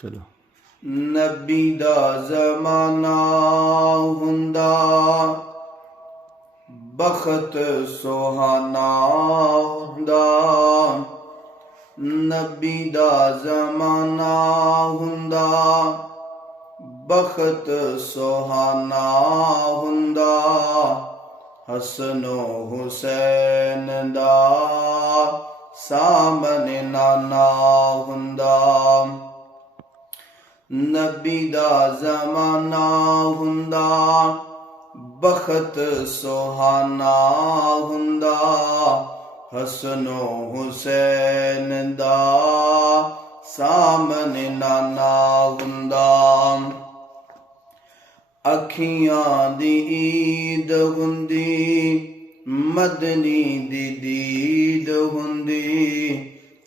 चलो। नबी दा ज़माना हुंदा बख़्त सुहाना हुंदा। नबी दा ज़माना हुंदा बख़्त सुहाना हुंदा। हसनो हुसैन दा सामने नाना हुंदा। नबी दा ज़माना हुंदा बख़्त सुहाना हुंदा। हसनो हुसैन दा सामने नाना हुंदा। अखियां दी ईद हुंदी मदनी दी दीद हुंदी।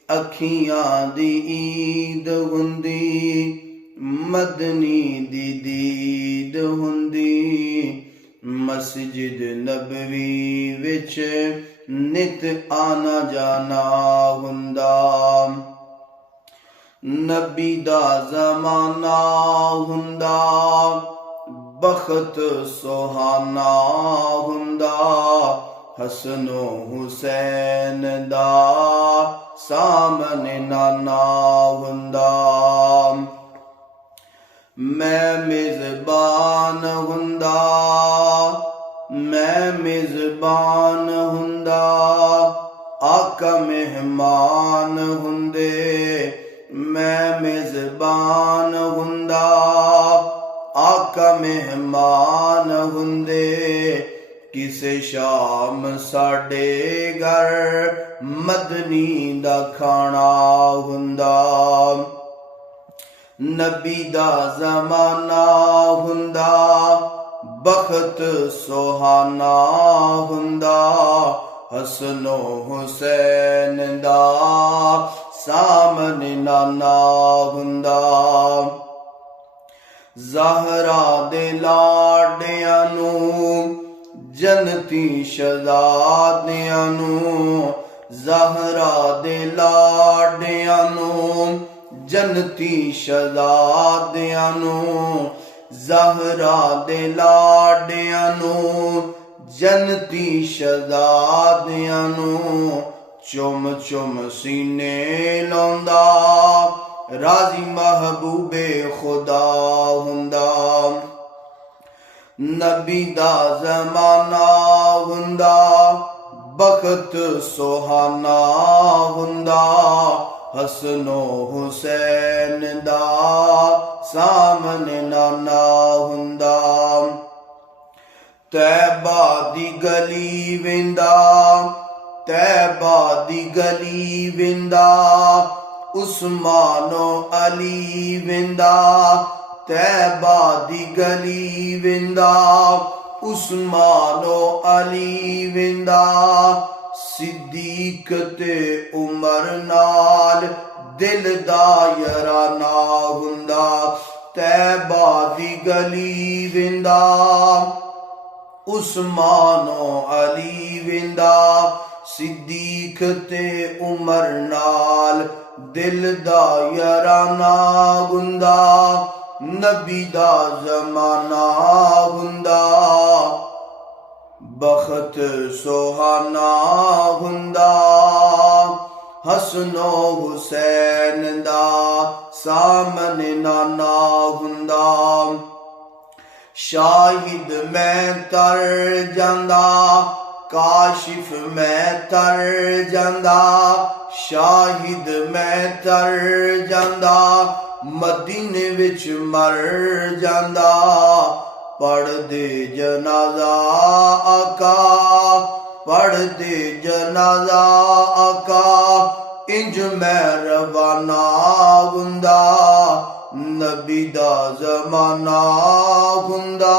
अखियां दी ईद हुंदी मदनी दी दीद हुंदी। मस्जिद नबवी विच नित आना जाना हुंदा। नबी दा ज़माना हुंदा बख़्त सुहाना हुंदा। हसनो हुसैन दा सामने नाना हुंदा। मैं मेज़बान हुंदा मैं मेज़बान हुंदा। आका मेहमान हुंदे मैं मेज़बान हुंदा। आका मेहमान हुंदे। किसे शाम साडे घर मदनी दा खाना हुंदा। नबी दा ज़माना हुंदा बख़्त सुहाना हुंदा। हसनो हुसैन दा सामने नाना हुंदा। ज़हरा दे लाडियां नूं जन्नती शहज़ादियां नूं। ज़हरा दे लाडियां नूं जन्नती शहज़ादियां नूं। ज़हरा दे लाडियां नूं जन्नती शहज़ादियां नूं। चुम चुम सीने लाउंदा राज़ी महबूबे खुदा हुंदा। नबी दा ज़माना हुंदा बख़्त सुहाना हुंदा। हसनो हुसैन दा सामने नाना हुंदा। तैबा दी गली वेंदा तैबा दी गली वेंदा। उस्मानो अली वेंदा तैबा दी गली वेंदा। उस्मानो अली वेंदा। सिद्दीक ते उमर नाल दिल दा याराना हुंदा। तैबा दी गली वेंदा उस्मानो अली वेंदा। सिद्दीक ते उमर नाल दिल दा याराना हुंदा। नबी दा ज़माना हुंदा बख़्त सुहाना हुंदा। हसनो हुसैन दा सामने नाना हुंदा। शाहिद मैं तर जांदा काशिफ मैं तर जांदा। शाहिद मैं तर जांदा मदीने विच मर जांदा। पढ़ दे जनाजा आका पढ़ दे जनाजा आका। इंज मैं रवाना हुंदा। नबी दा ज़माना हुंदा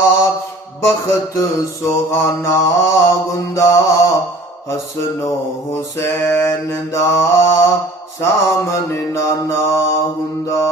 बख़्त सुहाना हुंदा। हसनो हुसैन दा सामने नाना हुंदा।